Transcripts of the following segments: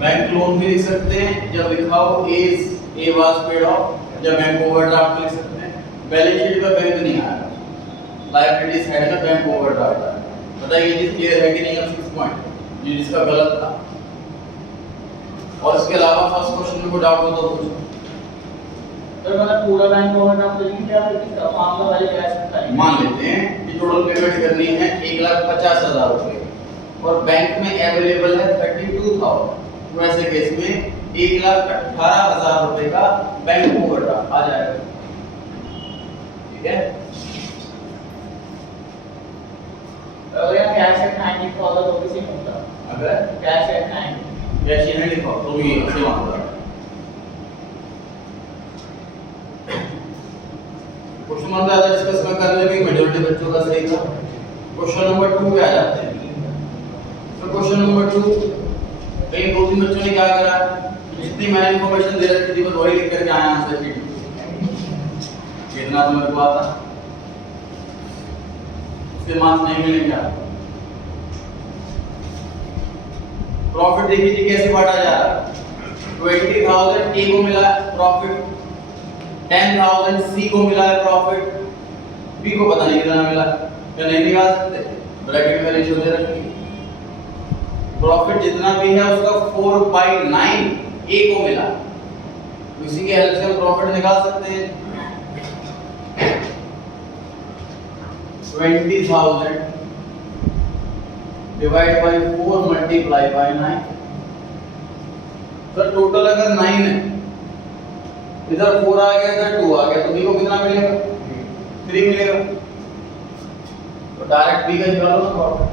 Bank loan भी लिख सकते हैं, जब लिखा हो ए वाज पेड ऑफ, जब बैंक ओवरड्राफ्ट लिख सकते हैं। बैलेंस शीट में बैंक नहीं आएगा, लायबिलिटीज साइड में बैंक ओवरड्राफ्ट है। बताइए ये चीज क्लियर है कि नहीं? 6 पॉइंट ये जिसका गलत था। और इसके अलावा फर्स्ट क्वेश्चन में कोई डाउट हो तो पूछो। तो मतलब पूरा बैंक ओवरड्राफ्ट लेकिन क्या इसका मामला वाले कैश सकता है। मान लेते हैं कि टोटल पेमेंट करनी है 1,50,000 रुपए और बैंक में अवेलेबल है 32,000, तो ऐसे केस में 1,18,000 रुपए का बैंक ओवरड्राफ्ट आ जाएगा। ठीक है, अगर यहाँ कैश एट हैंड लिखा होगा तो किसी होता, अगर cash at hand cash in hand लिखा हो तो भी सेम आंसर है। क्वेश्चन नंबर ज्यादा डिस्कस में कर लेंगे, मेजॉरिटी बच्चों का सही था। क्वेश्चन नंबर 2 पे आ जाते हैं। तो क्वेश्चन नंबर 2 कहीं 2-3 बच्चों ने क्या करा, जितनी मैंने इंफॉर्मेशन दे रखी थी बस वही लिख करके आया आंसर शीट। कितना तो मेरे को आता, उसके मार्क्स नहीं मिलेंगे आपको। प्रॉफिट देखिए जी कैसे बांटा जा रहा है। 20,000 ए को मिला प्रॉफिट, 10,000 सी को मिला है प्रॉफिट, बी को पता नहीं कितना मिला, क्या नहीं निकाल सकते? ब्रैकेट में रेशियो दे रखी है। प्रॉफिट जितना भी है उसका 4/9 ए को मिला, तो इसी के हेल्प से हम प्रॉफिट निकाल सकते हैं। 20,000 divide by 4 multiply by 9। Sir total अगर 9 है, इधर 4 आ गया, इधर 2 आ गया, तो बी को कितना मिलेगा? 3 मिलेगा। तो डायरेक्ट बी का निकालो ना प्रॉफिट।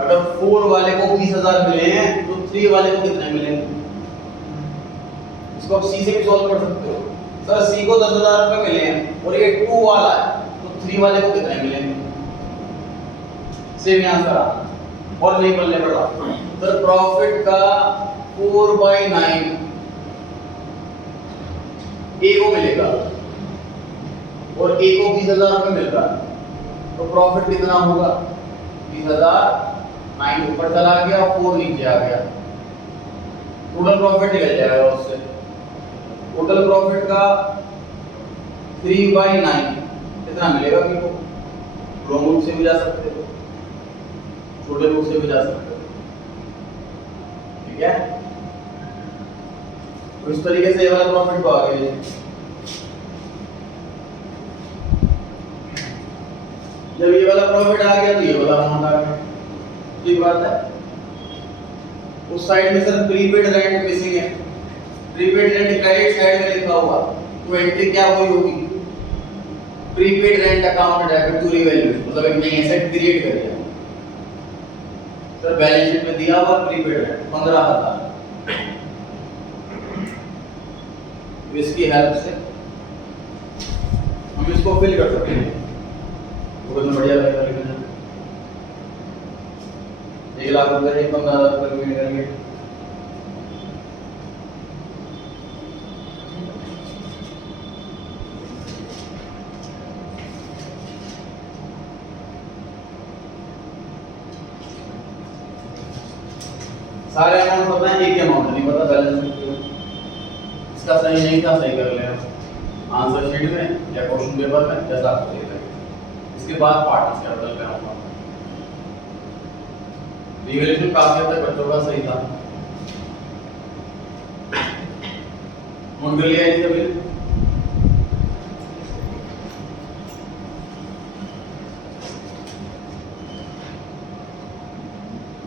अगर 4 वाले को 20,000 मिले हैं तो 3 वाले को कितने मिलेंगे? इसको आप सी से भी सॉल्व कर सकते हो। सर सी को 10,000 रुपए मिले हैं और ये 2 वाला है, तो 3 वाले को कितने मिलेंगे? सेम आंसर आ और नहीं बदलने पड़ा। सर प्रॉफिट का 4/9 ए को मिलेगा और ए को 20,000 रुपए मिल रहा है, तो प्रॉफिट कितना होगा? 20,000, 9 ऊपर चला गया, 4 नीचे आ गया, टोटल प्रॉफिट निकल जाएगा उससे। टोटल प्रॉफिट का 3/9 कितना मिलेगा? बी को लॉन्ग रूट से भी जा सकते हो, छोटे रूट से भी जा सकते हो। ठीक है, तो इस तरीके से ये वाला प्रॉफिट को आगे ले। जब ये वाला प्रॉफिट आ गया तो ये वाला अमाउंट आ गया। ठीक बात है। उस साइड में सर प्रीपेड रेंट मिसिंग है, प्रीपेड रेंट क्रेडिट साइड में लिखा हुआ, तो एंट्री क्या हुई होगी? Prepaid rent account debit to revaluation, मतलब एक नई एसेट क्रिएट कर दिया। सर बैलेंस शीट में दिया हुआ प्रीपेड रेंट 15,000, इसकी हेल्प से हम इसको फिल कर सकते हैं। बहुत बढ़िया लगेगा लिखना। 1 लाख रुपए 15,000 रुपए में करेंगे। सारे अमाउंट पता है, एक ही अमाउंट नहीं पता बैलेंस शीट में। इसका सही नहीं था, सही कर लेना आंसर शीट में या क्वेश्चन पेपर में, जैसा आपको सही लगे। इसके बाद पार्ट्स कैपिटल पे आऊंगा। रिवैल्यूएशन काफी हद तक बच्चों का सही था। नोट कर लिया ये सभी?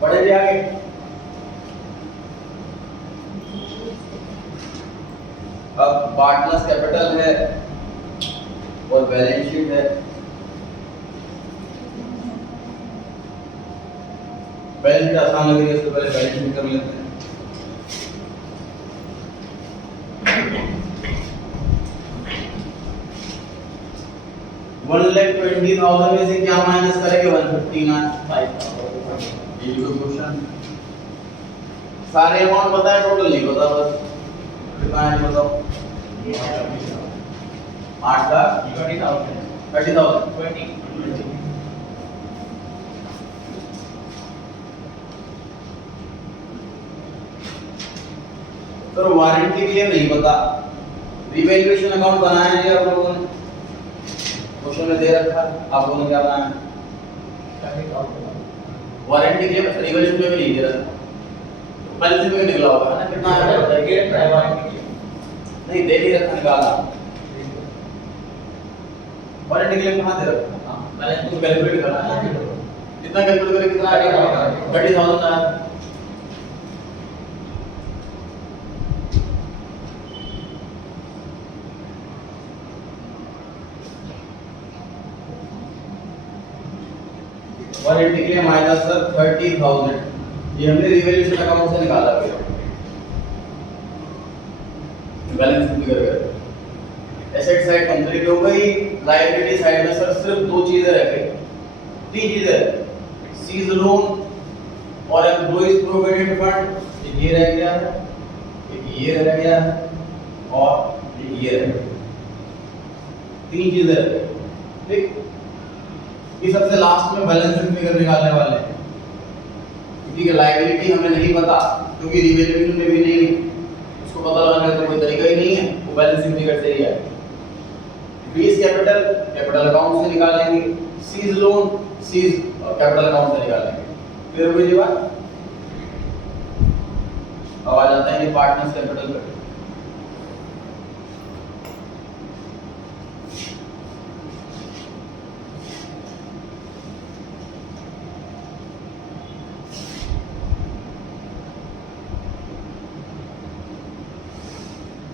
बढ़े जी आगे। अब पार्टनर्स कैपिटल है और बैलेंस शीट है। बैलेंस शीट आसान लग रही है, इससे पहले बैलेंस शीट कर लेते हैं। $1,20,000 में से क्या माइनस करेंगे? 159,500। ये भी कोई क्वेश्चन? सारे अमाउंट पता है, टोटल नहीं पता, बस कितना है बताओ? 8,30,000 30,000 तो वारंटी क्लेम नहीं पता, रिवैल्यूएशन अकाउंट बनाया है आप लोगों ने, क्वेश्चन में दे रखा है, आप लोगों ने क्या बनाया है? वारंटी क्लेम रिवैल्यूएशन में भी नहीं दे रहा, बैलेंस में निकला होगा ना कितना है पता है कि वारंटी नहीं दे नहीं रखा, निकाला वारंटी क्लेम कहाँ दे रखा? हां बैलेंस तो कैलकुलेट करना है, कितना कैलकुलेट करें, कितना आ गया 30,000 आया। वारंटी क्लेम आया था सर 30,000, ये हमने रिवैल्यूएशन अकाउंट से निकाला फिर बैलेंस शीट कर गए। एसेट साइड कंप्लीट हो गई, लायबिलिटी साइड में सर सिर्फ दो चीजें रह गई, तीन चीजें, सीज लोन और एम्प्लॉइज प्रोविडेंट फंड, एक ये रह गया है, एक ये रह गया है और एक ये रह गया, तीन चीजें रह गई। ठीक, ये सबसे लास्ट में बैलेंसिंग फिगर निकालने वाले हैं, क्योंकि लायबिलिटी हमें नहीं पता, क्योंकि रिवैल्यूएशन में भी नहीं, उसको पता लगाने का कोई तरीका ही नहीं है, वो बैलेंसिंग फिगर से ही है। बीस कैपिटल कैपिटल अकाउंट से निकालेंगे, C's loan C's capital account से निकालेंगे, फिर वही बात। अब आ जाता है ये पार्टनर्स कैपिटल पे।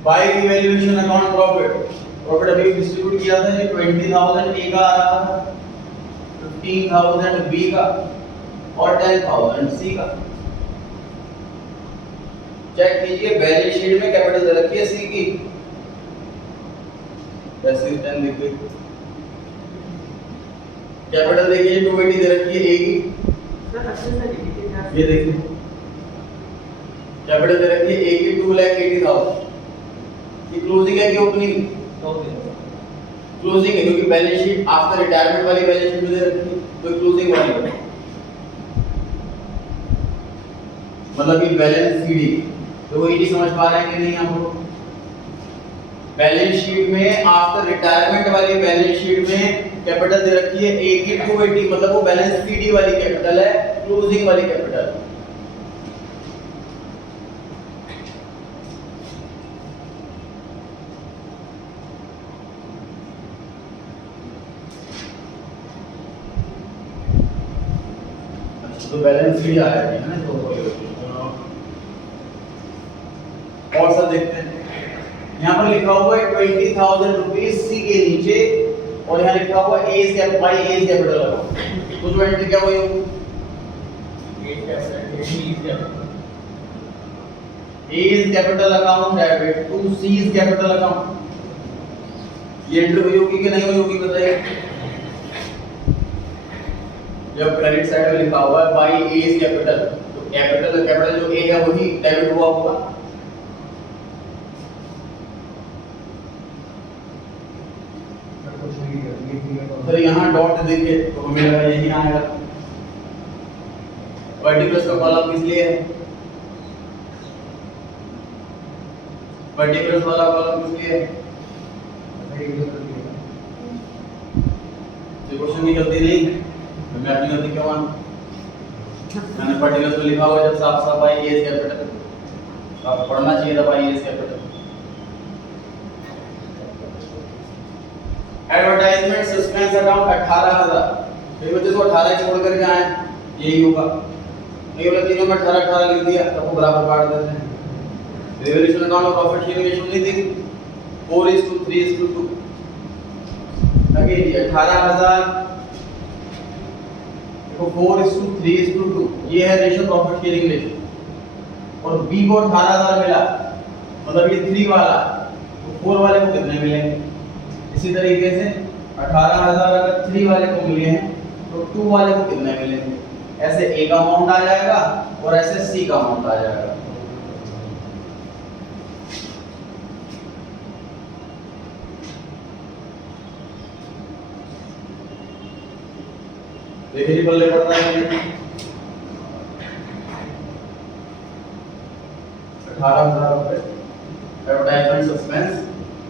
बाय रिवैल्यूएशन अकाउंट प्रॉफिट अभी डिस्ट्रीब्यूट किया था, ये 20,000 ए का आ रहा था, 15,000 बी का और 10,000 सी का। चेक कीजिए बैलेंस शीट में कैपिटल दे रखी है सी की, वैसे 10 लिख दो, कैपिटल देखिए 280 दे रखी है ए की, ये देखिए कैपिटल दे रखी है ए की 2,80,000, ये क्लोजिंग है कि ओपनिंग? क्लोजिंग है, क्योंकि बैलेंस शीट आफ्टर रिटायरमेंट वाली बैलेंस शीट में दे रखी है, तो क्लोजिंग वाली है, मतलब कि बैलेंस सीडी। तो वो ये समझ पा रहे हैं कि नहीं हम लोग? बैलेंस शीट में आफ्टर रिटायरमेंट वाली बैलेंस शीट में कैपिटल दे रखी है ए की 280, मतलब वो बैलेंस सीडी वाली कैपिटल है, क्लोजिंग वाली कैपिटल। तो बैलेंस शीट आया है ना, तो और सब देखते हैं। यहाँ पर लिखा हुआ है 20,000 रुपीज सी के नीचे, और यहाँ लिखा हुआ है एज कैपिटल अकाउंट, तो जो एंट्री क्या हुई? As capital account debit to C's capital account, ये एंट्री हुई होगी कि नहीं हुई होगी बताइए? जब क्रेडिट साइड में लिखा हुआ है बाय एज कैपिटल, तो कैपिटल जो ए है वही डेबिट हुआ होगा। सर यहाँ डॉट देखिए तो हमें लगा यही आएगा। पर्टिकुलर्स का कॉलम किस लिए है? पर्टिकुलर्स वाला कॉलम किस लिए है? क्वेश्चन की गलती नहीं, मैं अपनी गलती क्यों मानूं? मैंने पर्टिकुलर्स में लिखा हुआ जब साफ साफ आई एज कैपिटल, आप पढ़ना चाहिए था by A's capital. Advertisement suspense account 18,000, फिर बच्चे को 18 छोड़ करके आए, यही होगा। नहीं बोला तीनों में 18 लिख दिया, सबको बराबर काट देते हैं। रिवैल्यूएशन अकाउंट में प्रॉफिट शेयरिंग रेशियो नहीं थी 4:3:2, लगे जी 18,000 देखो 4:3:2, ये है रेशियो प्रॉफिट शेयरिंग रेशियो। और बी को 18,000 मिला, मतलब ये 3 वाला, तो 4 वाले को कितने मिलेंगे? इसी तरीके से 18,000 अगर 3 वाले को मिले हैं तो 2 वाले को कितने मिलेंगे? ऐसे ए का अमाउंट आ जाएगा और ऐसे सी का अमाउंट आ जाएगा। देखिए जी बल्ले पड़ रहा है 18,000 रुपए एडवर्टाइजमेंट सस्पेंस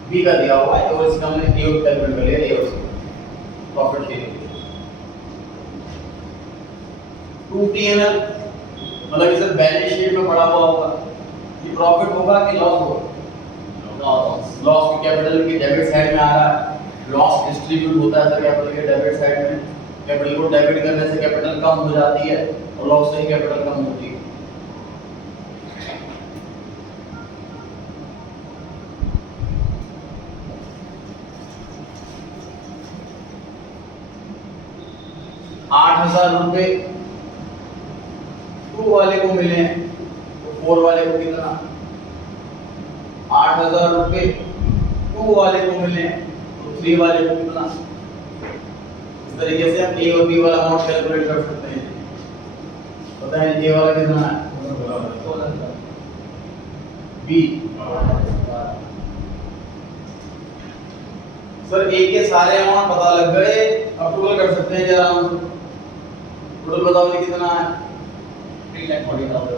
बी का दिया हुआ है और इसका हमने ए कैलकुलेट कर लिया, ए और सी प्रॉफिट के लिए। 2P&L मतलब इसे बैलेंस शीट में पड़ा हुआ होगा कि प्रॉफिट होगा कि लॉस होगा। लॉस की कैपिटल की डेबिट साइड में आ रहा है, लॉस डिस्ट्रीब्यूट होता है सर कैपिटल के डेबिट साइड में। कैपिटल को डेबिट करने से कैपिटल कम हो जाती है और लॉस से ही कैपिटल कम होती है। ₹8,000 टू वाले को मिले हैं तो 4 वाले को कितना, ₹8,000 टू वाले को मिले हैं तो 3 वाले को कितना। इस तरीके से हम ए और बी वाला अमाउंट कैलकुलेट कर सकते हैं। पता है ए वाला कितना है, बी सर ए के सारे अमाउंट पता लग गए, अब टोटल कर सकते हैं जरा हम। टोटल बताओ ये कितना है, 3,40,000।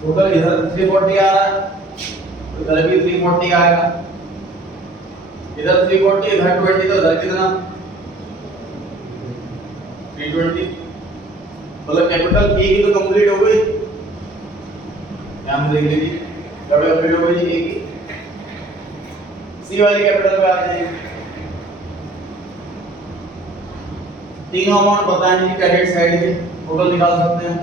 टोटल इधर 340 आ रहा है तो इधर भी 340 आएगा। इधर 340 इधर 20 तो इधर कितना 320। मतलब कैपिटल ए की तो कंप्लीट हो गई, ध्यान से देख लीजिए कैपिटल कंप्लीट हो गई ए की। सी वाली कैपिटल पे आ जाइए। तीनों अमाउंट पता है क्रेडिट साइड के, टोटल निकाल सकते हैं।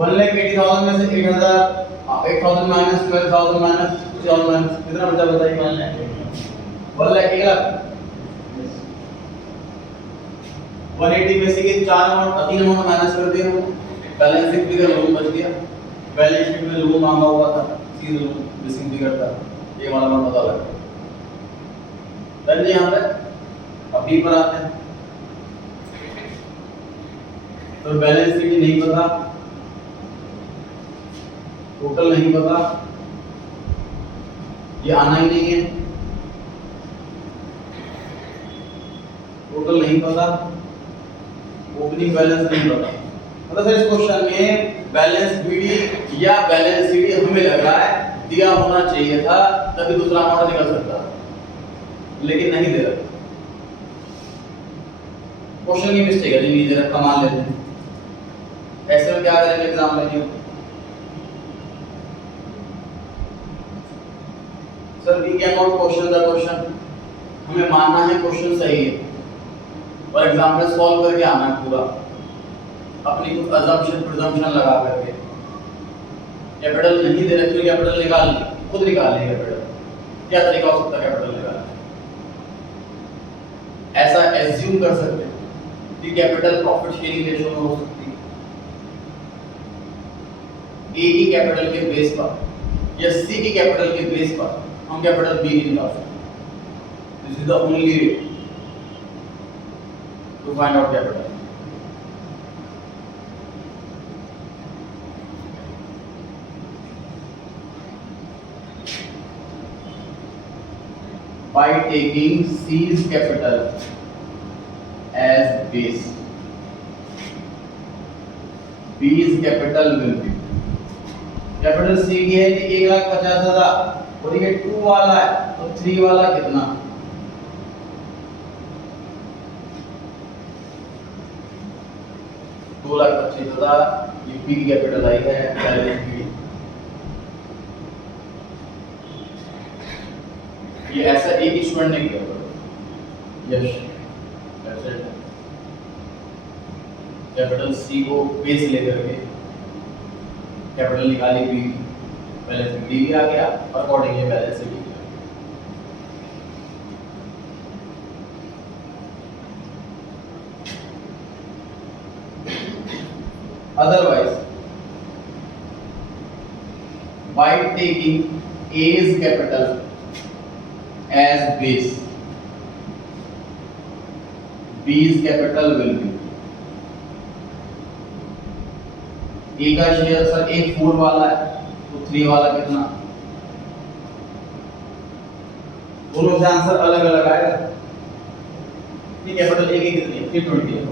$1,80,000 में से 8,000 माइनस 12,000 माइनस 12,000 माइनस कितना बचा बताइए। 180 में से ये तीन अमाउंट माइनस कर दिए हम, बैलेंस शीट फिगर लोन बच गया। बैलेंस शीट में लोन मांगा हुआ था, सी लोन मिसिंग फिगर था, ये वाला अमाउंट पता लगा। डन जी। यहाँ पे अब बी पर आते हैं। तो बैलेंस शीट नहीं पता, टोटल नहीं पता, ये आना ही नहीं है, टोटल नहीं पता, ओपनिंग बैलेंस नहीं पता। मतलब सर इस क्वेश्चन में बैलेंस बीडी या बैलेंस सीडी हमें लग रहा है दिया होना चाहिए था, तभी दूसरा अमाउंट निकल सकता, लेकिन नहीं दे रहा। क्वेश्चन की मिस्टेक है जी, नहीं दे रहा, कमान लेते हैं। ऐसे में क्या करेंगे एग्जाम में? Sir we can not question the question, हमें मानना है क्वेश्चन सही है और एग्जाम में सॉल्व करके आना है पूरा, अपनी कुछ अजम्पशन प्रिजम्पशन लगा करके। कैपिटल नहीं दे रखी, कैपिटल निकाल ली, खुद निकाल ली कैपिटल। क्या तरीका हो सकता है कैपिटल निकालने? ऐसा एज्यूम कर सकते हैं कि कैपिटल प्रॉफिट शेयरिंग रेशियो में हो सकती है। ए की कैपिटल के बेस पर या सी की कैपिटल के बेस पर हम कैपिटल बी की निकाल सकते हैं। This is the only way to find out capital. By taking C's capital as base, B's capital will be, capital C की है जी 1,50,000 और ये 2 वाला है तो 3 वाला कितना? $2,25,000। ये B की कैपिटल आई है, बैलेंस B। ये ऐसा एक स्टूडेंट ने किया यश, कैपिटल सी को बेस लेकर के कैपिटल निकाली, बी बैलेंस बी भी आ गया और अकॉर्डिंगली बैलेंस सी भी। Otherwise by taking A's capital as base, B's capital will be, A का शेयर सर A 4 वाला है तो 3 वाला कितना? दोनों से आंसर अलग अलग आएगा। ये कैपिटल ए की कितनी है? 320 है।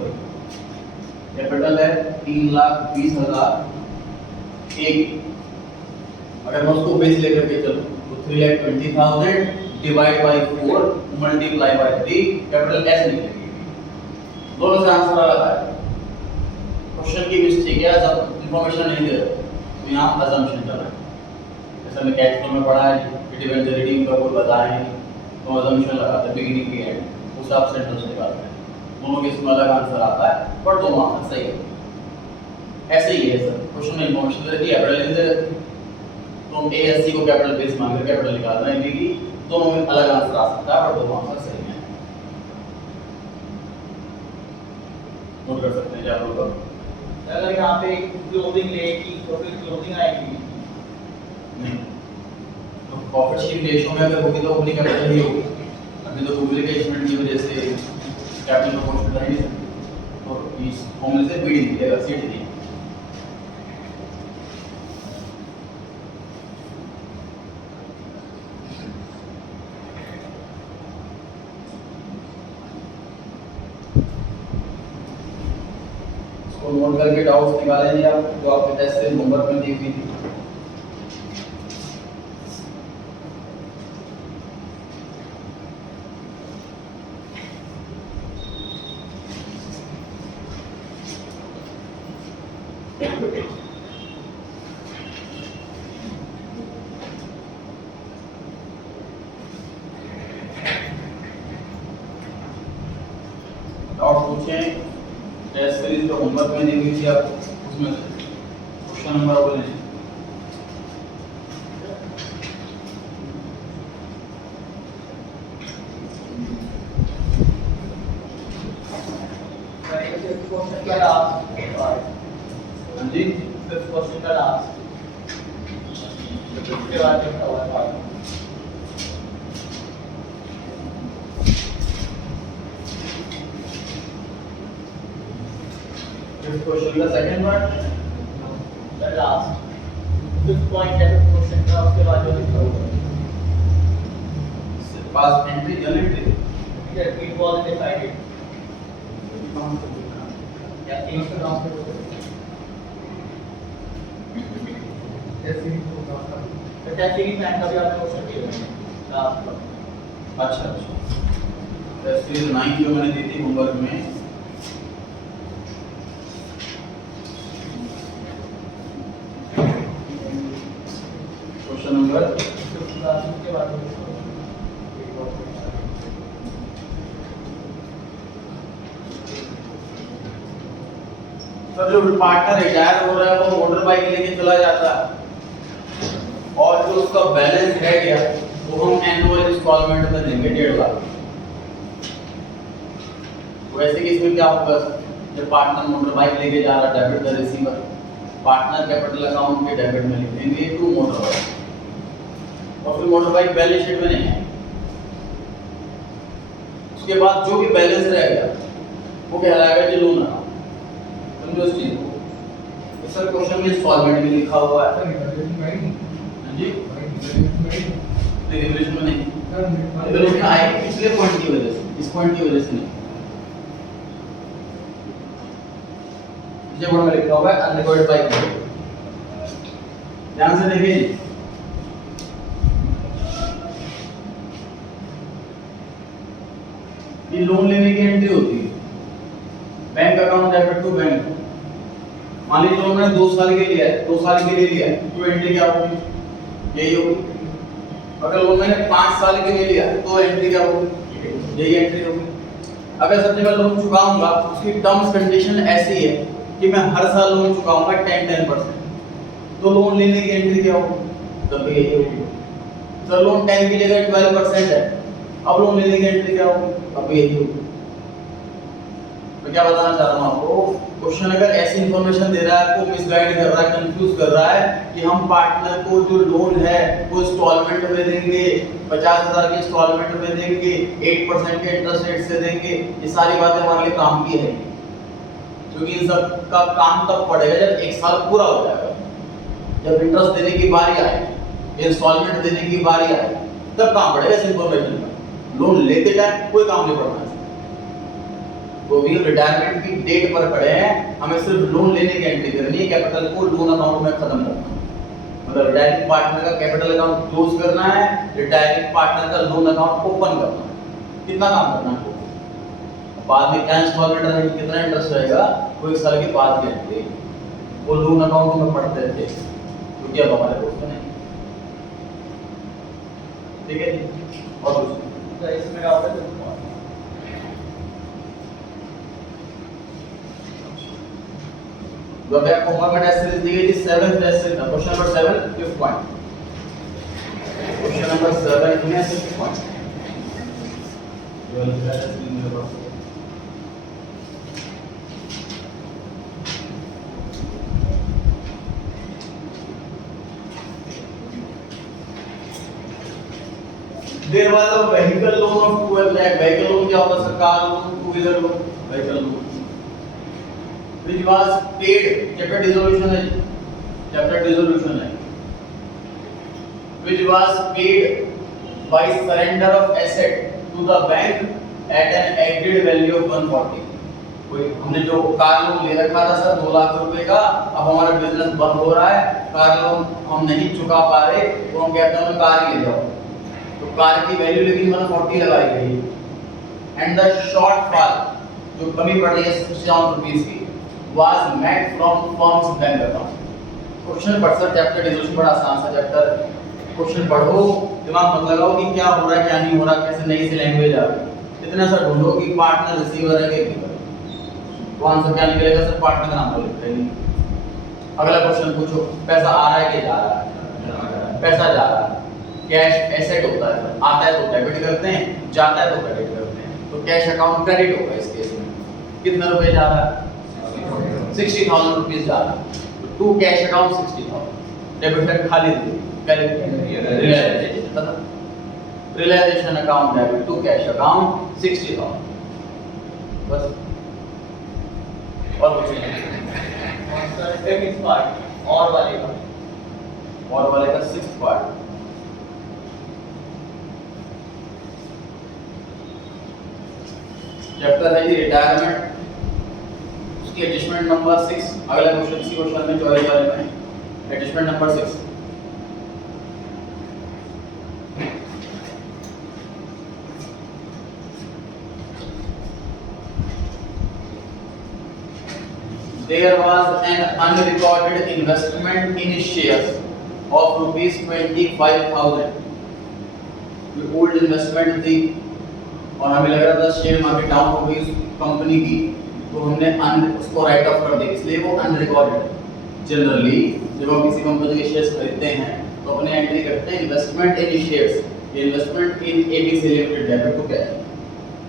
कैपिटल है 3,20,000 एक। अगर मैं उसको बेस लेकर के चलूं तो 3,20,000 divide by 4 multiply by 3 capital S निकलेगी। दोनों से आंसर अलग आएगा। क्वेश्चन की मिस्टेक है, सब इंफॉर्मेशन नहीं दे रहे तो यहाँ अजम्पशन कर रहा है। जैसे हमने कैश फ्लो में पढ़ा है कि इवेंचुअलिटी का कोई बताया नहीं तो अजम्पशन लगाते हैं बिगिनिंग की एंड, उस हिसाब से इंटरेस्ट निकालते हैं। दोनों के इसमें अलग आंसर आता है पर दोनों आंसर सही है। ऐसे ही है सर, क्वेश्चन में इंफॉर्मेशन दे रही है, कैपिटल दे रही है तो हम ए एस सी को कैपिटल बेस मान कर कैपिटल निकाल रहे हैं कि दोनों में अलग आंसर आ सकता है पर दोनों आंसर सही हैं। नोट कर सकते हैं क्या आप लोग? अगर यहाँ पे क्लोजिंग लेगी तो फिर क्लोजिंग आएगी नहीं, तो प्रॉफिट शेयरिंग रेशियो में अगर होगी तो ओपनिंग कैपिटल ही होगी। अभी तो डुप्लीकेशन की वजह से कैपिटल प्रोपोर्शन कर ही नहीं सकते, तो इस फॉर्मूले से बीडी निकलेगा, सीट नहीं। इसको नोट करके डाउट्स निकालें जी आप, जो आपके टेस्ट से होमवर्क में दी हुई थी। डाउट पूछें, टेस्ट सीरीज जो होमवर्क में दी हुई थी आपको उसमें से क्वेश्चन नंबर बोले। क्वेश्चन का लास्ट हाँ जी, फिफ्थ क्वेश्चन का लास्ट उसके बाद लिखा हुआ है क्वेश्चन का second part the last fifth point है क्वेश्चन का, उसके बाद जो लिखा हुआ है pass entry journal entry it was decided या एक से नाम पे तो टेस्ट सीरीज में का भी आपने क्वेश्चन दिए हुए हैं लास्ट का। अच्छा टेस्ट सीरीज 9 जो मैंने दी थी होमवर्क में, क्वेश्चन नंबर उसके बाद सर जो पार्टनर रिटायर हो रहा है वो मोटर बाइक लेके चला जाता है और जो उसका बैलेंस रह गया वो हम एनुअल इंस्टॉलमेंट में देंगे 1.5 लाख। वैसे कि इसमें क्या होगा, जब पार्टनर मोटर बाइक लेके जा रहा है debit the receiver, partner capital account के डेबिट में लिख देंगे टू मोटर बाइक और फिर मोटर बाइक बैलेंस शीट में नहीं है। उसके बाद जो भी बैलेंस रहेगा वो कहलाएगा जो लोन अकाउंट। समझो इस चीज को। इस सर क्वेश्चन में इंस्टॉलमेंट भी लिखा हुआ है हाँ जी, रिजर्वेशन में नहीं, रिजर्वेशन आएगी पिछले पॉइंट की वजह से, इस पॉइंट की वजह से नहीं। पीछे बोर्ड में लिखा हुआ है अनरिकॉर्डेड बाइक, ध्यान से देखिए। ये लोन लेने की एंट्री होती है, bank account debit to bank. मान लीजिए लोन मैंने 2 साल के लिए है, 2 साल के लिए लिया है तो एंट्री क्या होगी, यही होगी। अगर लोन मैंने 5 साल के लिए लिया है तो एंट्री क्या होगी, यही एंट्री होगी। अगर सबसे पहले लोन चुकाऊंगा उसकी टर्म्स कंडीशन ऐसी है कि मैं हर साल लोन चुकाऊंगा 10% तो लोन लेने की एंट्री क्या होगी, तब भी यही होगी। सर लोन 10 की जगह 12% है, अब लोन लेने की एंट्री क्या होगी, तब भी यही होगी। मैं क्या बताना चाह रहा हूँ आपको, क्वेश्चन अगर ऐसी इंफॉर्मेशन दे रहा है, आपको मिसगाइड कर रहा है, कंफ्यूज कर रहा है कि हम पार्टनर को जो लोन है वो इंस्टॉलमेंट में देंगे, 50,000 के इंस्टॉलमेंट में देंगे, 8% के इंटरेस्ट रेट से देंगे, ये सारी बातें हमारे लिए काम की है, क्योंकि इन सब का काम तब पड़ेगा जब 1 साल पूरा हो जाएगा, जब इंटरेस्ट देने की बारी आएगी, इंस्टॉलमेंट देने की बारी आएगी, तब काम पड़ेगा इस इंफॉर्मेशन का। लोन लेते टाइम कोई काम नहीं पड़ना है। तो भी रिटायरमेंट की डेट पर खड़े हैं, हमें सिर्फ लोन लेने की एंट्री करनी है, कैपिटल को लोन अकाउंट में खत्म करना है। मतलब रिटायरिंग पार्टनर का कैपिटल अकाउंट क्लोज करना है, रिटायरिंग पार्टनर का लोन अकाउंट ओपन करना है। कितना काम करना है? बाद में क्या इंस्टॉलमेंट रहेगी, कितना इंटरेस्ट रहेगा, वो 1 साल के बाद की एंट्री। वो लोन अकाउंट में पढ़ते थे क्योंकि अब हमारे दोस्त नहीं। ठीक है जी, और कुछ तो इसमें डाउट है तो जो अभी आपको होमवर्क में टेस्ट सीरीज दी गई थी 7th test series, question number 7 5th point, question number 7 में 6 पॉइंट जो टेस्ट सीरीज में पास there was a vehicle loan of 12 lakh. Vehicle loan क्या होता है? सरकार loan, two wheeler loan, vehicle loan which was paid, chapter dissolution है, chapter dissolution है, which was paid by surrender of asset to the bank at an agreed value of 140। कोई हमने जो car loan ले रखा था सर 2 लाख रुपए का, अब हमारा बिजनेस बंद हो रहा है, कार लोन हम नहीं चुका पा रहे, तो हम कहते हैं कार ही ले जाओ, तो कार की वैल्यू लेकिन 140 लगाई गई, एंड द शॉर्टफॉल जो कमी पड़ रही है 67 रुपीस की was met from firm's bank account। Question पढ़ सर, चैप्टर डिसोल्यूशन बड़ा आसान सा चैप्टर, क्वेश्चन पढ़ो, दिमाग मत लगाओ कि क्या हो रहा है क्या नहीं हो रहा, कैसे नई सी लैंग्वेज आ गई, इतना सा ढूंढो कि पार्टनर रिसीवर है कि गिवर, तो आंसर क्या निकलेगा सर? पार्टनर का नाम तो लिख देंगे। अगला क्वेश्चन पूछो, पैसा आ रहा है कि जा रहा है? पैसा जा रहा है, कैश एसेट होता है, आता है तो डेबिट करते हैं, जाता है तो क्रेडिट करते हैं, तो कैश अकाउंट क्रेडिट होगा इस केस में। कितना रुपए जा रहा है? 60,000 रुपीस जा रहा है, तो to cash account 60,000, debit side खाली realisation account debit to cash account 60,000, बस और कुछ नहीं। सर एक इस पार्ट और वाले का 6th पार्ट, चैप्टर है जी रिटायरमेंट, उसकी एडजस्टमेंट नंबर 6। अगला क्वेश्चन इसी क्वेश्चन में 24 वाले में adjustment number 6। There was an unrecorded investment in shares of rupees 25,000। Old investment थी और हमें लग रहा था शेयर मार्केट डाउन हो गई कंपनी की, तो हमने उसको राइट ऑफ कर दिया, इसलिए वो अनरिकॉर्डेड। जनरली जब हम किसी कंपनी के शेयर्स खरीदते हैं तो अपने एंट्री करते हैं investment in shares, investment in ABC limited debit to cash.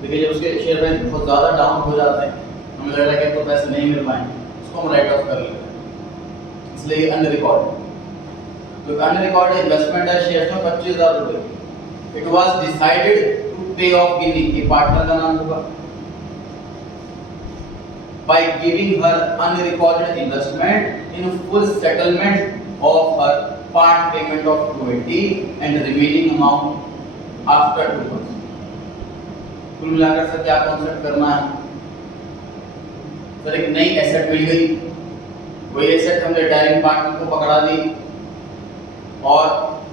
लेकिन जब उसके शेयर प्राइस बहुत ज़्यादा डाउन हो जाते हैं, हमें लग रहा है कि तो पैसे नहीं मिल पाएंगे, उसको हम राइट ऑफ कर लेते हैं, इसलिए अनरिकॉर्डेड। तो अनरिकॉर्डेड इन्वेस्टमेंट है शेयर्स में 25,000 रुपये। इट वाज डिसाइडेड टू पे ऑफ गिविंग, ये पार्टनर का नाम होगा, by giving her unrecorded investment in full settlement of her part payment of 280 and remaining amount after 2 months। कुल मिलाकर सर क्या कॉन्सेप्ट करना है? सर एक नई एसेट मिल गई, वही एसेट हमने रिटायरिंग पार्टनर को पकड़ा दी और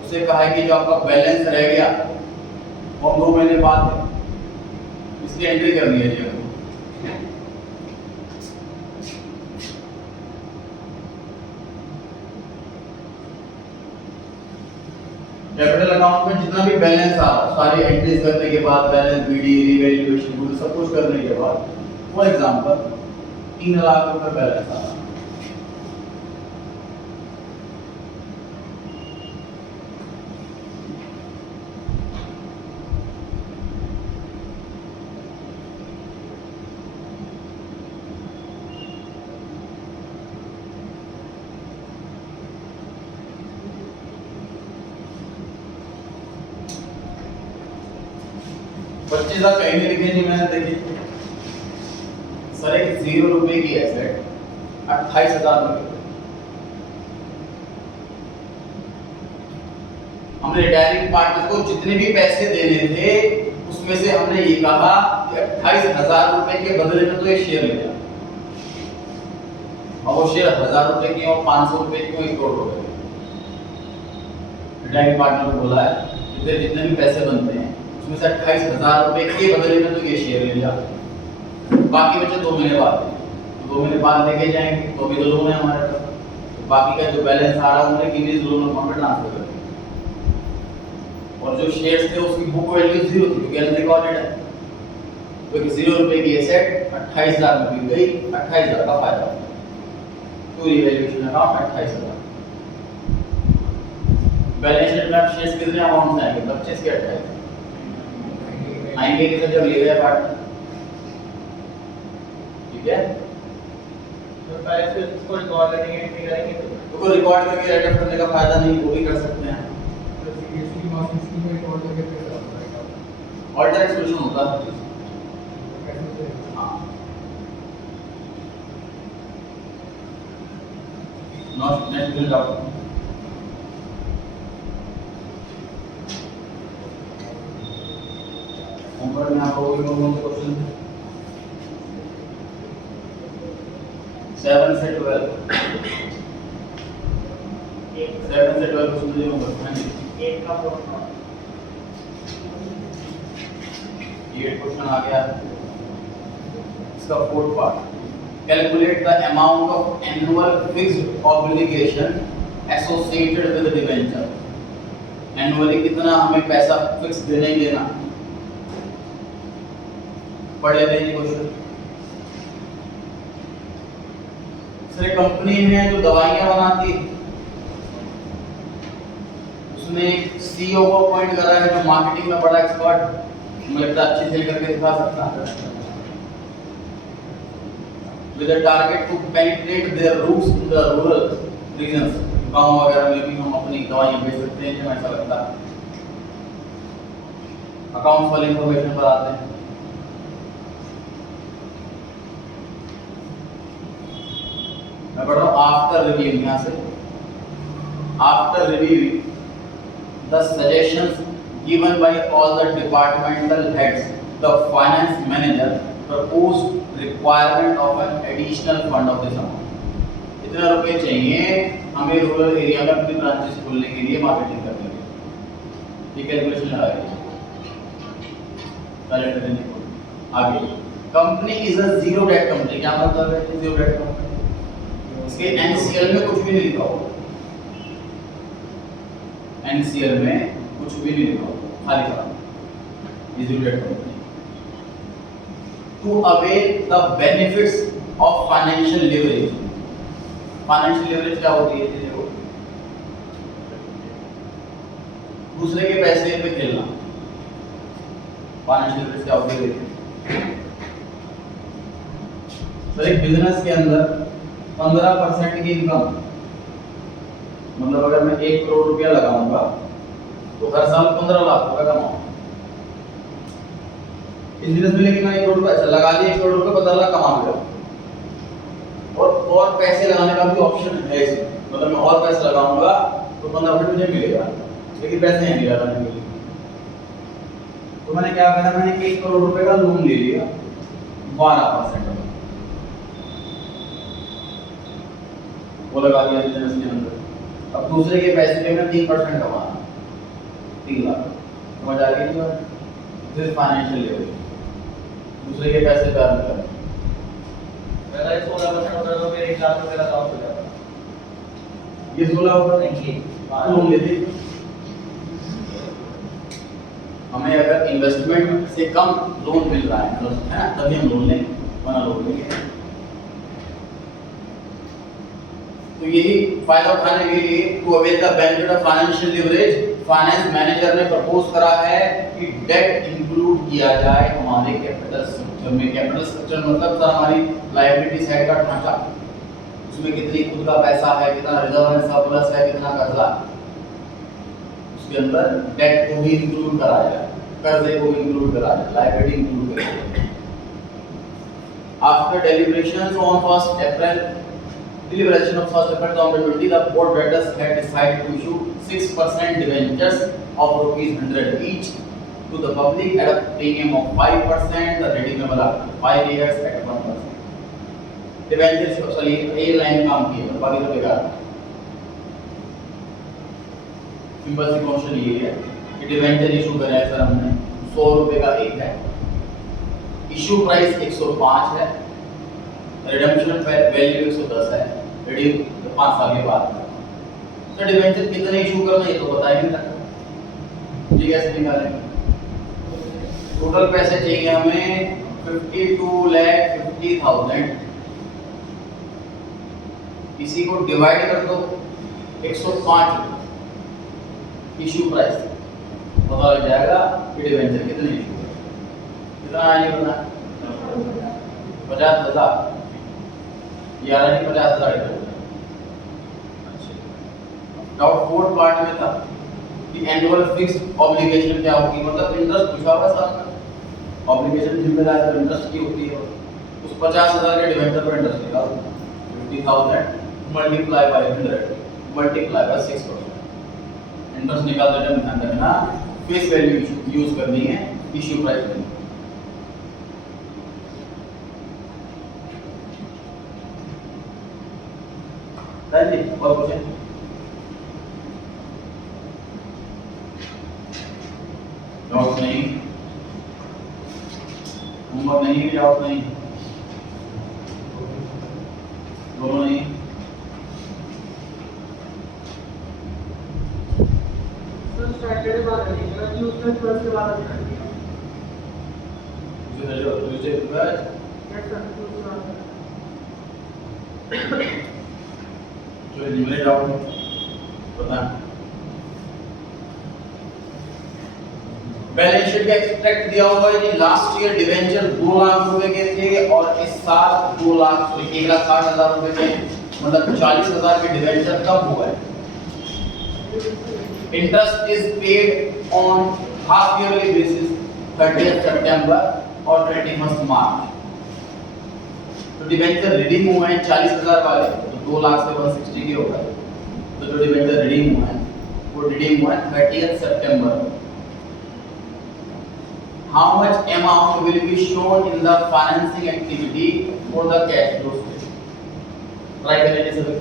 उसे कहा है कि जो आपका बैलेंस रह गया वो 2 महीने बाद इसकी एंट्री करनी है जी। कैपिटल अकाउंट में जितना भी बैलेंस आ सारी एंट्रीज करने के बाद बैलेंस बीडी रिवैल्यूएशन सब कुछ करने के बाद फॉर एग्जांपल 3 लाख रुपए बैलेंस आ रहा, बच्चे साहब कहीं नहीं लिखे जी, मैंने देखी सर एक 0 रुपए की एसेट 28,000 रुपए, हमने रिटायरिंग पार्टनर को जितने भी पैसे देने थे उसमें से हमने ये कहा कि 28,000 रुपए के बदले में तो ये शेयर लिया, और वो शेयर 1,000 रुपए की और 500 रुपए की 1 करोड़ रुपए की। रिटायरिंग पार्टनर को बोला है कि तेरे जितने भी पैसे बनते हैं उसमें से 28,000 रुपए के बदले में तो ये शेयर ले लिया, बाकी बचे 2 महीने बाद, तो 2 महीने बाद लेके जाएंगे तो भी तो लोन है हमारे पास, तो बाकी का जो बैलेंस आ रहा है उन्हें किसी लोन अकाउंट में ट्रांसफर कर देंगे। और जो शेयर्स थे उसकी बुक वैल्यू 0 थी क्योंकि अनरिकॉर्डेड है, क्योंकि 0 रुपए की एसेट 28,000 में बिक गई, 28,000 का फायदा, तो रिवैल्यूएशन अकाउंट 28,000। बैलेंस शीट में शेयर्स कितने अमाउंट आएंगे, 25 के 28 आएंगे कि जब ले गए पार्टनर, ठीक है। तो पहले से इसको रिकॉर्ड करेंगे, एंट्री करेंगे, तो रिकॉर्ड करके राइट ऑफ करने का फायदा नहीं, वो भी कर सकते हैं। तो सीरियसली मार्केट में रिकॉर्ड करके फिर आता ऑल्टरनेट सॉल्यूशन होता है। है कैसे हाँ, नॉट नेट बिल्ड आउट। ऊपर में आप लोगों को क्वेश्चन 7 से 12 7 से 12 क्वेश्चन दिए होंगे। हाँ जी, एक का फोन 8 क्वेश्चन आ गया। इसका fourth part, calculate the amount of annual fixed obligation associated with debenture. Annually कितना हमें पैसा फिक्स देना ही देना, पढ़ लेते हैं क्वेश्चन। सर कंपनी है जो दवाइयां बनाती है, उसने सीईओ को अपॉइंट करा है जो मार्केटिंग में बड़ा एक्सपर्ट, मुझे लगता है अच्छी सेल करके दिखा सकता है। with a target to penetrate their roots in the rural regions, गांव वगैरह में भी हम अपनी दवाइयां बेच सकते हैं, जो ऐसा लगता है। अकाउंट्स वाली इंफॉर्मेशन पर आते हैं। मैं पढ़ रहा हूँ आफ्टर रिव्यू, यहाँ से after review the suggestions given by all the departmental heads, the finance manager proposed requirement of an additional fund of this amount। इतना रुपए चाहिए हमें रूरल एरिया में अपनी ब्रांचेस खोलने के लिए, मार्केटिंग करने के लिए। ये कैलकुलेशन लगाइए आगे। Company is a zero debt company. क्या मतलब है जीरो डेट कंपनी? इसके एनसीएल में कुछ भी नहीं लिखा होगा, एनसीएल में कुछ भी नहीं लिखा होगा, खाली खाली zero debt company. To avail the benefits of financial leverage. Financial leverage क्या होती है? देखो, दूसरे के पैसे पे खेलना। फाइनेंशियल लिवरेज क्या होती है? तो एक बिजनेस के अंदर 15% की इनकम, मतलब अगर मैं 1 करोड़ रुपया लगाऊंगा तो हर साल 15 लाख रुपए कमाऊंगा इस बिजनेस में। लेकिन मैं 1 करोड़ रुपया अच्छा लगा दिया, 1 करोड़ रुपए 15 लाख कमा लिया, और पैसे लगाने का भी ऑप्शन है इसमें, मतलब मैं और पैसे लगाऊंगा तो 15% मुझे मिलेगा, लेकिन पैसे नहीं मिलेगा लगाने के लिए। तो मैंने क्या करा, मैंने 1 करोड़ रुपए का लोन ले लिया 12% में, वो लगा दिया बिजनेस के अंदर। अब दूसरे के पैसे पे मैं 3% कमाना, 3 लाख, समझ आ गई बात? दिस फाइनेंशियल लिवरेज, दूसरे के पैसे पे अर्न करना। अगर 16% होता तो फिर 1 लाख रुपए का काम हो जाता। ये 16 होगा नहीं, लोन लेते, हमें अगर इन्वेस्टमेंट से कम लोन मिल रहा है ना, तभी हम लोन लेंगे, वरना लोन लेंगे। तो यही फायदा उठाने के लिए to avail the benefit of financial leverage, finance manager ने प्रपोज करा है कि डेट इंक्लूड किया जाए हमारे कैपिटल स्ट्रक्चर में। कैपिटल स्ट्रक्चर मतलब सर हमारी लायबिलिटी साइड का ढांचा, उसमें कितनी खुद का पैसा है, कितना रिजर्व है, सरप्लस है, कितना कर्जा, उसके अंदर डेट को भी इंक्लूड करा जाए, कर्जे को भी इंक्लूड करा जाए, लायबिलिटी इंक्लूड करा जाए। After deliberations on 1 April deliberation of 1 April 2020, the board directors had decided to issue 6% debentures of ₹100 each to the public at a premium of 5%, the redeemable after 5 years at 1%. Debenture चलिए ए line काम की है, बाकी तो बेकार है। Simple सी question ये है कि डिवेंचर इशू करा है सर हमने, 100 रुपए का एक है, इशू प्राइस 105 है, रिडेम्पशन वैल्यू 110 है, रिडीम 5 साल के बाद। सर डिवेंचर कितने इशू करना ये तो बता ही नहीं रखा, ये कैसे निकालेंगे? टोटल पैसे चाहिए हमें 52,50,000, इसी को डिवाइड कर दो 105 इशू प्राइस, पता लग जाएगा कि डिवेंचर कितने इशू है। कितना आया नहीं पता, 50,000 11 नहीं 50,000। डाउट फोर्थ पार्ट में था कि एनुअल फिक्स्ड ऑब्लिगेशन क्या होगी, मतलब इंटरेस्ट पूछा हुआ साथ में, ऑब्लिगेशन जिम्मेदारी तो इंटरेस्ट की होती है, उस 50,000 के डिवेंचर पर इंटरेस्ट निकालो, 50,000 multiply by 100 multiply by 6%। Interest निकालते टाइम ध्यान रखना फेस वैल्यू यूज करनी है, इश्यू प्राइस नहीं। जी और कुछ है? डाउट नहीं, होमवर्क नहीं, डाउट नहीं, दोनों नहीं। सैटरडे बाद निकला ट्यूसडे थर्सडे बाद ट्यूसडे बाद जो जिम्मे डाउट बता। बैलेंस शीट का एक्सट्रैक्ट दिया होगा जी, लास्ट ईयर डिवेंचर 2 लाख रुपए के थे और इस साल 1,60,000 रुपए के, मतलब 40,000 के डिवेंचर कब हुआ है? Interest is paid on half yearly basis 30th सितंबर और 31st मार्च। तो डिवेंचर रिडीम हुए हैं 40,000 वाले, तो 2 लाख से 160 के हो गए। तो जो डिवेंचर रिडीम हुए हैं वो रिडीम हुआ है 30th September. How much amount will be shown in the financing activity for the cash flow statement? Try करेंगे सभी।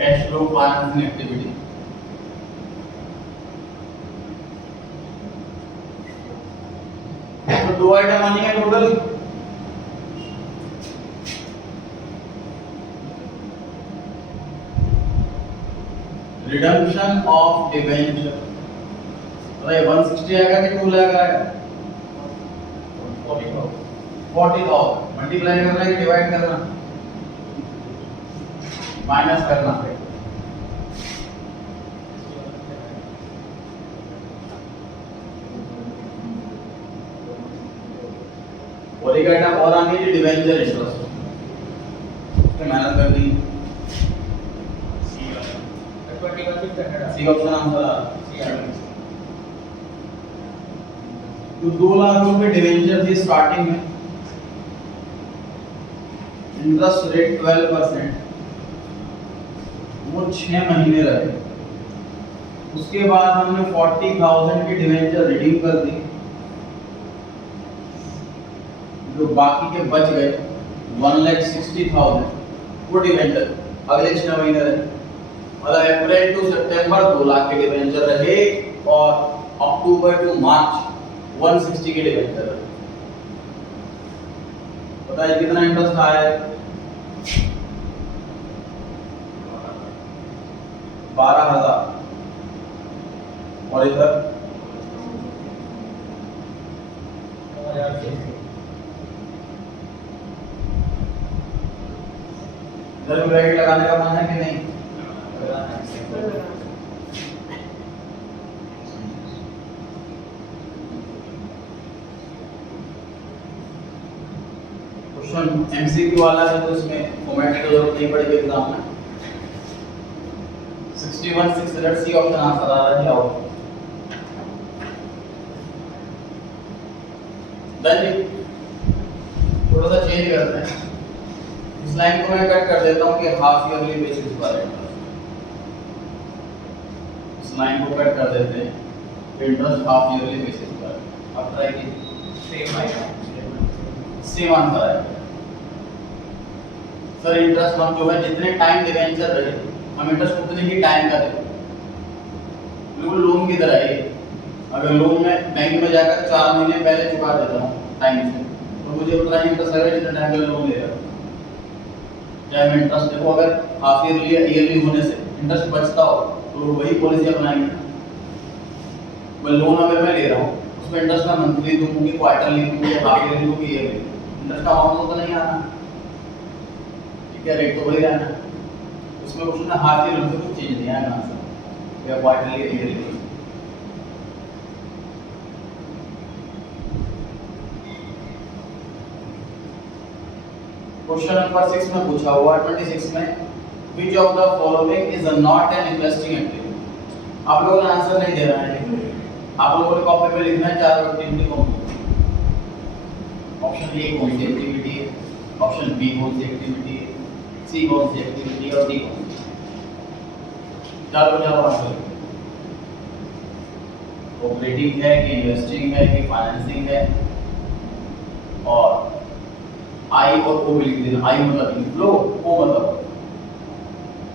कैश फ्लो फाइनेंसिंग एक्टिविटी, तो 2 आइटम आनी है टोटल। रिडम्पशन ऑफ डिवेंचर, तो ये 160 आएगा कि 2 लाख आएगा? 40,000 मल्टीप्लाई करना है कि डिवाइड करना, माइनस करना है। और एक आइटम और आनी है डिवेंचर इंटरेस्ट, उसमें मेहनत कर दी। C option answer. तो 2 लाख रुपए डिवेंचर थी स्टार्टिंग में, इंटरेस्ट रेट 12%, वो 6 महीने रहे। उसके बाद हमने 40,000 की डिवेंचर रिडीम कर दी, जो बाकी के बच गए 1,60,000 वो डिवेंचर अगले 6 महीने रहे। मतलब अप्रैल टू सितंबर 2 लाख के डिवेंचर रहे और अक्टूबर टू मार्च 160 के डिवेंचर रहे। बताइए कितना इंटरेस्ट आया है? 12,000। और इधर इधर भी ब्रैकेट लगाने का मन है कि नहीं? क्वेश्चन एमसीक्यू वाला है तो इसमें फॉर्मेट की जरूरत नहीं पड़ेगी एग्जाम में। 61 600 सी ऑप्शन आंसर आ रहा है। क्या होगा? जी थोड़ा सा चेंज करते हैं, इस लाइन को मैं कट कर देता हूँ कि हाफ ईयरली बेसिस पर है। इस लाइन को कट कर देते हैं इंटरेस्ट हाफ ईयरली बेसिस पर। अब ट्राई कीजिए, सेम आंसर आएगा। सर इंटरेस्ट हम जो है जितने टाइम डिवेंचर रहे हम इंटरेस्ट उतने ही टाइम का देंगे, बिल्कुल लोन की तरह है। अगर लोन में बैंक में जाकर 4 महीने पहले चुका देता हूँ टाइम से तो मुझे उतना ही इंटरेस्ट लगेगा जितना टाइम का लोन ले रहा हूँ। चाहे मैं इंटरेस्ट देखो, अगर हाफ ईयरली होने से इंटरेस्ट बचता हो तो वही पॉलिसी अपनाएंगे। मैं लोन अगर मैं ले रहा हूँ उसमें इंटरेस्ट मैं मंथली दूंगी, क्वार्टरली दूंगी, हाफ ईयरली दूंगी, ईयरली इंटरेस्ट का अमाउंट तो नहीं आना, ठीक है, रेट तो वही रहना। उसमें कुछ ना हाफ ईयरली से कुछ चेंज नहीं आएगा आंसर, या क्वार्टरली ईयरली। क्वेश्चन नंबर 6 में पूछा हुआ 26 में which of the following is not an investing activity। आप लोगों ने आंसर नहीं दे रहा है, आप लोगों ने कॉपी पे लिखना है 4 एक्टिविटी कौन सी। ऑप्शन ए कौन सी एक्टिविटी है, ऑप्शन बी कौन सी एक्टिविटी है, सी कौन सी एक्टिविटी और डी कौन सी। चारों आंसर ऑपरेटिंग है कि इन्वेस्टिंग है कि फाइनेंसिंग है, और आई और ओ लिख देना। आई मतलब इनफ्लो, ओ मतलब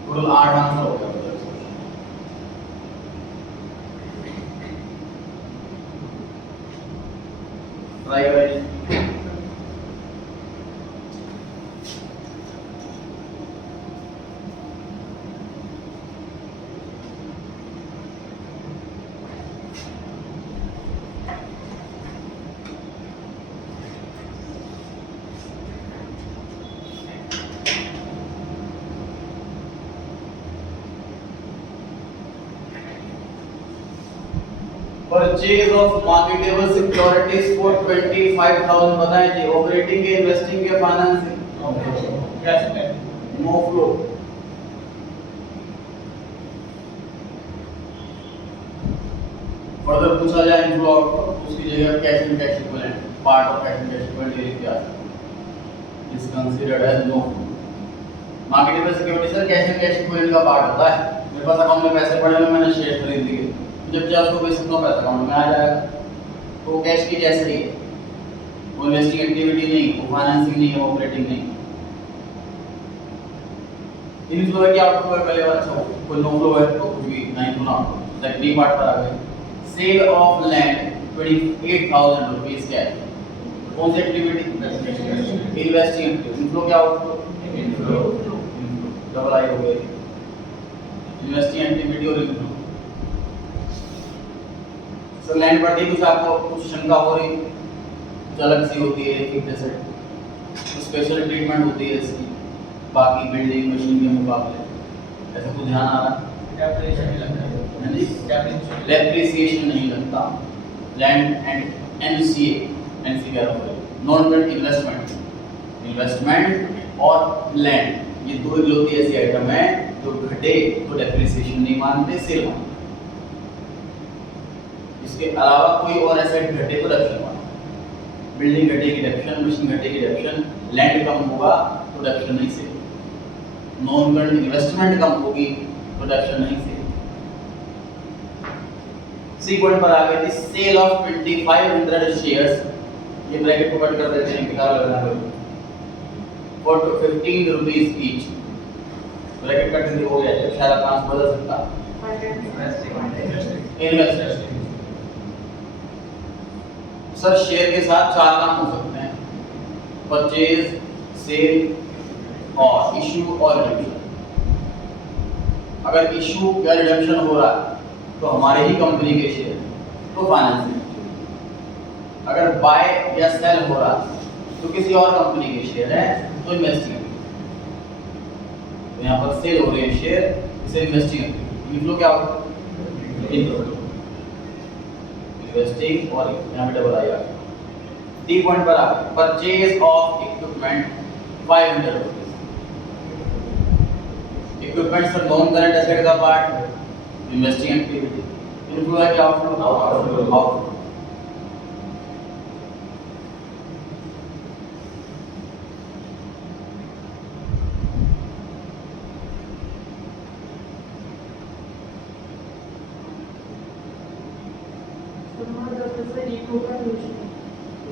टोटल 8 आंसर हो गया। ट्राई करें। Purchase of marketable securities for 25,000 बताएं जी। ऑपरेटिंग के, इन्वेस्टिंग के, फाइनेंसिंग, कैसे नो फ्लो। फर्दर पूछा जाए इनफ्लो आउटफ्लो, उसकी जगह cash and cash equivalent, part of cash and cash equivalent ये लिख के आ सकते, is considered as no flow. Marketable security sir cash and cash equivalent का पार्ट होता है। मेरे पास अकाउंट में पैसे पड़े हुए, मैंने शेयर खरीद लिए, जब चाहे उसको बेच सकता हूं, पैसा अकाउंट में आ जाएगा। तो कैश की जैसे ही है, वो इन्वेस्टिंग एक्टिविटी नहीं, वो फाइनेंसिंग नहीं, वो ऑपरेटिंग नहीं। इनफ्लो है कि आउटफ्लो है, पहले वाला अच्छा हो, कोई नो फ्लो है तो कुछ भी नहीं फ्लो ना। लाइक डी पार्ट पर आ गए, sale of land 28,000 rupees cash. कौन सी एक्टिविटी? Investing activity. इनफ्लो क्या आउटफ्लो? इनफ्लो, डबल आई हो गई, इन्वेस्टिंग एक्टिविटी और इनफ्लो। सर लैंड पर दी कुछ आपको कुछ शंका हो रही, कुछ अलग सी होती है एक जैसे, कुछ स्पेशल ट्रीटमेंट होती है इसकी बाकी बिल्डिंग मशीन के मुकाबले, ऐसा कुछ ध्यान आ रहा? डेप्रिसिएशन नहीं लगता है जी, डेप्रिसिएशन नहीं लगता। लैंड एंड एनसीए, एनसी क्या होता है? नॉन करंट इन्वेस्टमेंट, इन्वेस्टमेंट और लैंड ये दो इकलौती ऐसी आइटम है जो घटे तो डेप्रिसिएशन नहीं मानते, सेल मानते। इसके अलावा कोई और एसेट घटे तो डेप्रिसिएशन मानते। बिल्डिंग घटेगी डेप्रिसिएशन, मशीन घटेगी डेप्रिसिएशन, लैंड कम होगा तो डेप्रिसिएशन नहीं सेल, नॉन करंट इन्वेस्टमेंट कम होगी तो डेप्रिसिएशन नहीं सेल। सी पॉइंट पर आ गई थी सेल ऑफ 2500 शेयर्स, ये ब्रैकेट को कट कर देते हैं, बेकार लग रहा है, for 15 rupees each. Bracket cut करके हो गया है, शायद आप बदल सकता। इन्वेस्टर सर शेयर के साथ 4 काम हो सकते हैं, परचेज, सेल और इशू और रिडम्पशन। अगर इशू या रिडम्पशन हो रहा है तो हमारे ही कंपनी के शेयर तो फाइनेंसिंग, अगर बाय या सेल हो रहा तो किसी और कंपनी के शेयर है तो इन्वेस्टिंग। यहाँ पर सेल हो रहे हैं शेयर, इसे इन्वेस्टिंग लिख लो, क्या होगा इन्वेस्टिंग, और यहाँ पे डबल आएगा। डी पॉइंट पर a purchase of equipment 500 rupees. Equipment sir non current asset का पार्ट, इन्वेस्टिंग एक्टिविटी। इनफ्लो है क्या आउटफ्लो? आउटफ्लो।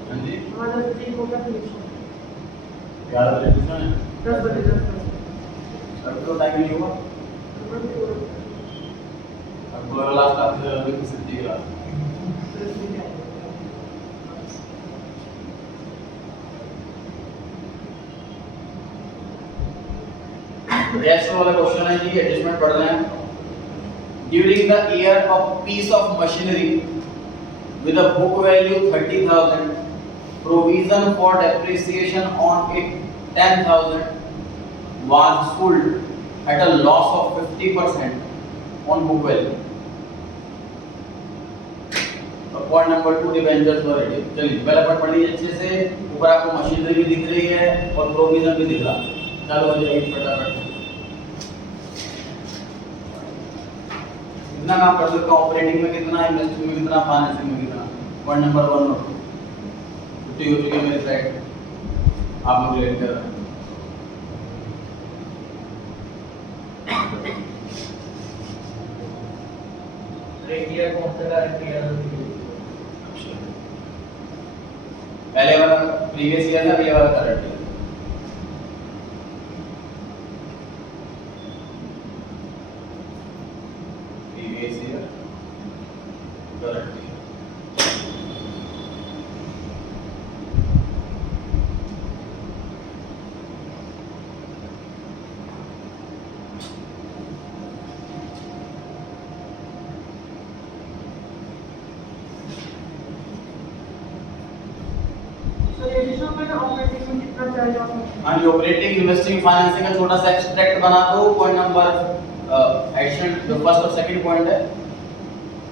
हाँ जी 11 बजे ट्यूशन है, सर तो टाइम नहीं हुआ, अब पूरा लास्ट क्लास में अभी किसी दी रहा। नेक्स्ट वाला क्वेश्चन है जी, एडजस्टमेंट पढ़ रहे हैं। During the year of peace of machinery with a book value 30,000, provision for depreciation on it 10,000 was sold at a loss of 50% on book value. Point number 2 debentures for ready. चलिए पहला part पढ़ लीजिए अच्छे से। ऊपर आपको machinery भी दिख रही है और प्रोविजन भी दिख रहा है। चलो हो जाएगी फटाफट। कितना काम कर सकता हूँ, ऑपरेटिंग में कितना, इन्वेस्टिंग में कितना, फाइनेंसिंग में कितना। पॉइंट नंबर 1 नोट छुट्टी हो चुकी है मेरी साइड, आप लोग लेट कर रहे हैं। रेडियर कौन सा रेडियर? पहले वाला प्रीवियस ईयर था, अगले वाला current year. Previous year current year. हाँ जी, ऑपरेटिंग इन्वेस्टिंग फाइनेंसिंग का छोटा सा एक्सट्रैक्ट बना दो। पॉइंट नंबर एडिशन जो फर्स्ट और सेकंड पॉइंट है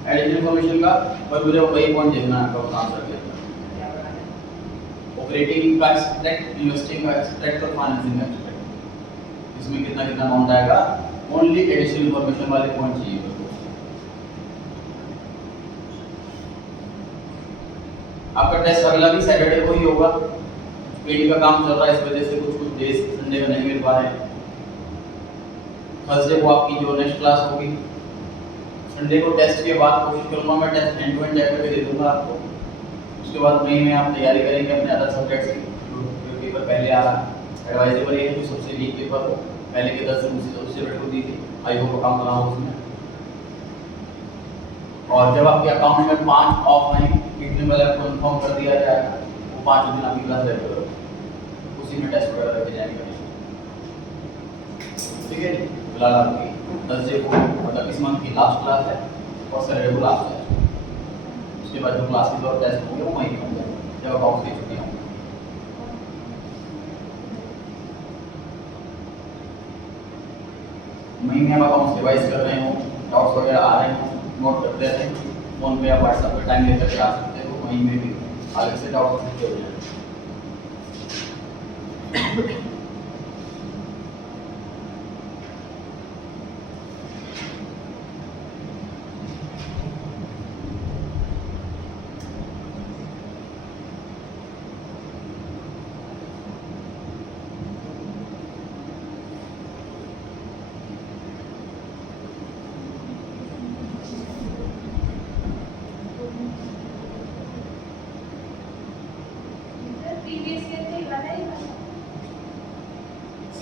एडिशनल इन्फॉर्मेशन का, और मुझे वही पॉइंट देखना है आपका आंसर क्या है। ऑपरेटिंग का एक्सट्रैक्ट, इन्वेस्टिंग का एक्सट्रैक्ट और फाइनेंसिंग का एक्सट्रैक्ट, इसमें कितना कितना अमाउंट आएगा, ओनली एडिशनल इन्फॉर्मेशन वाले पॉइंट चाहिए। आपका टेस्ट अगला भी सैटरडे को ही होगा। पेडी का काम चल रहा है, इस वजह से कुछ डेज संडे में नहीं मिल पा रहे। थर्सडे को आपकी जो नेक्स्ट क्लास होगी, संडे को टेस्ट के बाद कोशिश करूंगा मैं test end to end check करके दे दूंगा आपको। उसके बाद मई में आप तैयारी करेंगे अपने अदर सब्जेक्ट्स की। जो पेपर पहले आ रहा है एडवाइजेबल ये है कि सबसे वीक पेपर हो, पहले के 10 दिन उससे बेटर दी थी। आई होप काम कर रहा हूँ उसमें। और जब आपके अकाउंट में 5 ऑफलाइन मीटिंग वाले को इन्फॉर्म कर दिया जाएगा, वो 5 दिन आपकी क्लास रेगुलर होगी, उसी में टेस्ट वगैरह करके जाएंगे। ठीक है जी, फिलहाल आपकी थर्सडे को मतलब इस मंथ की लास्ट क्लास है और सैटरडे को लास्ट है। उसके बाद जो क्लासेस और टेस्ट होंगे वो वहीं होंगे जब अकाउंट की छुट्टियाँ होंगी। मई में आप अकाउंट रिवाइज कर रहे हो, डाउट्स वगैरह आ रहे हो, नोट करते रहें। फोन पे या व्हाट्सएप पे टाइम लेकर के आ सकते हो, वहीं में भी अलग से डाउट पूछते हो जाए।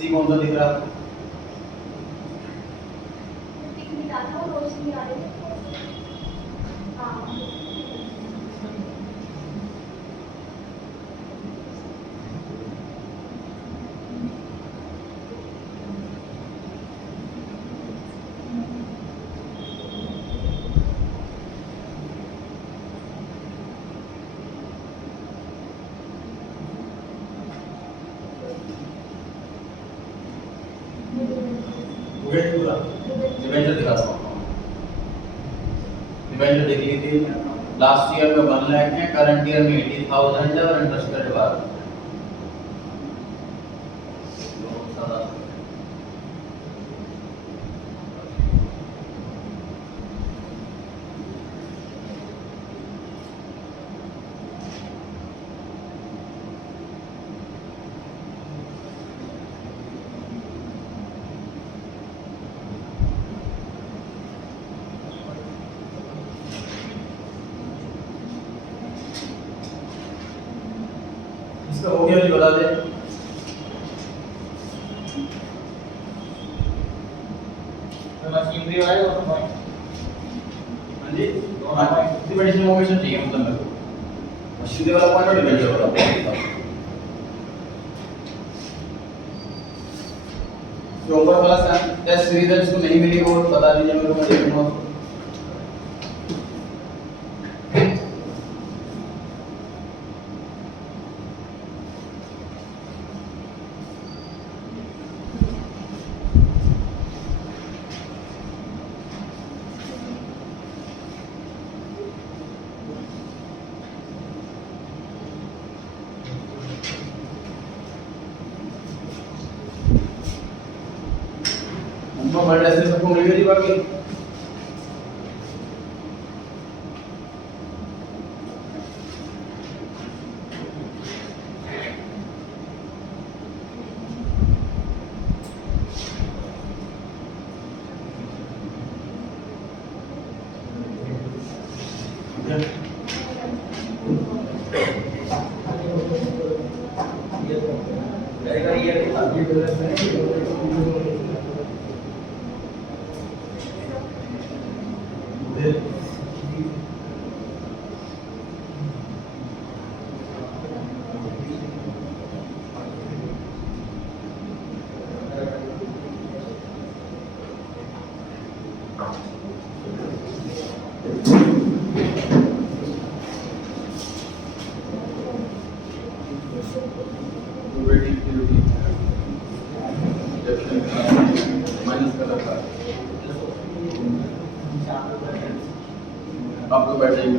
सी कौन सा दिख रहा है आपको? डिबेंचर दिखाता हूँ आपको। डिबेंचर देख लीजिए, लास्ट ईयर में 1 लाख है, करंट ईयर में 80,000 है और इंटरेस्ट रेट 12। इसका हो गया जी, बता दे। मशीनरी वाले दोनों पॉइंट हाँ जी, इसी बड़ी इन्फॉर्मेशन चाहिए मतलब मेरे को। मशीनरी वाला पॉइंट और डिबेंचर वाला पॉइंट। जो ऊपर वाला टेस्ट सीरीज है, जिसको नहीं मिली वो बता दीजिए मेरे को, मैं देखूंगा। हमको वर्ल्ड ऐसे सबको मिल गई बाकी। माइनस कर रखा है। आपको बैठ जाइए।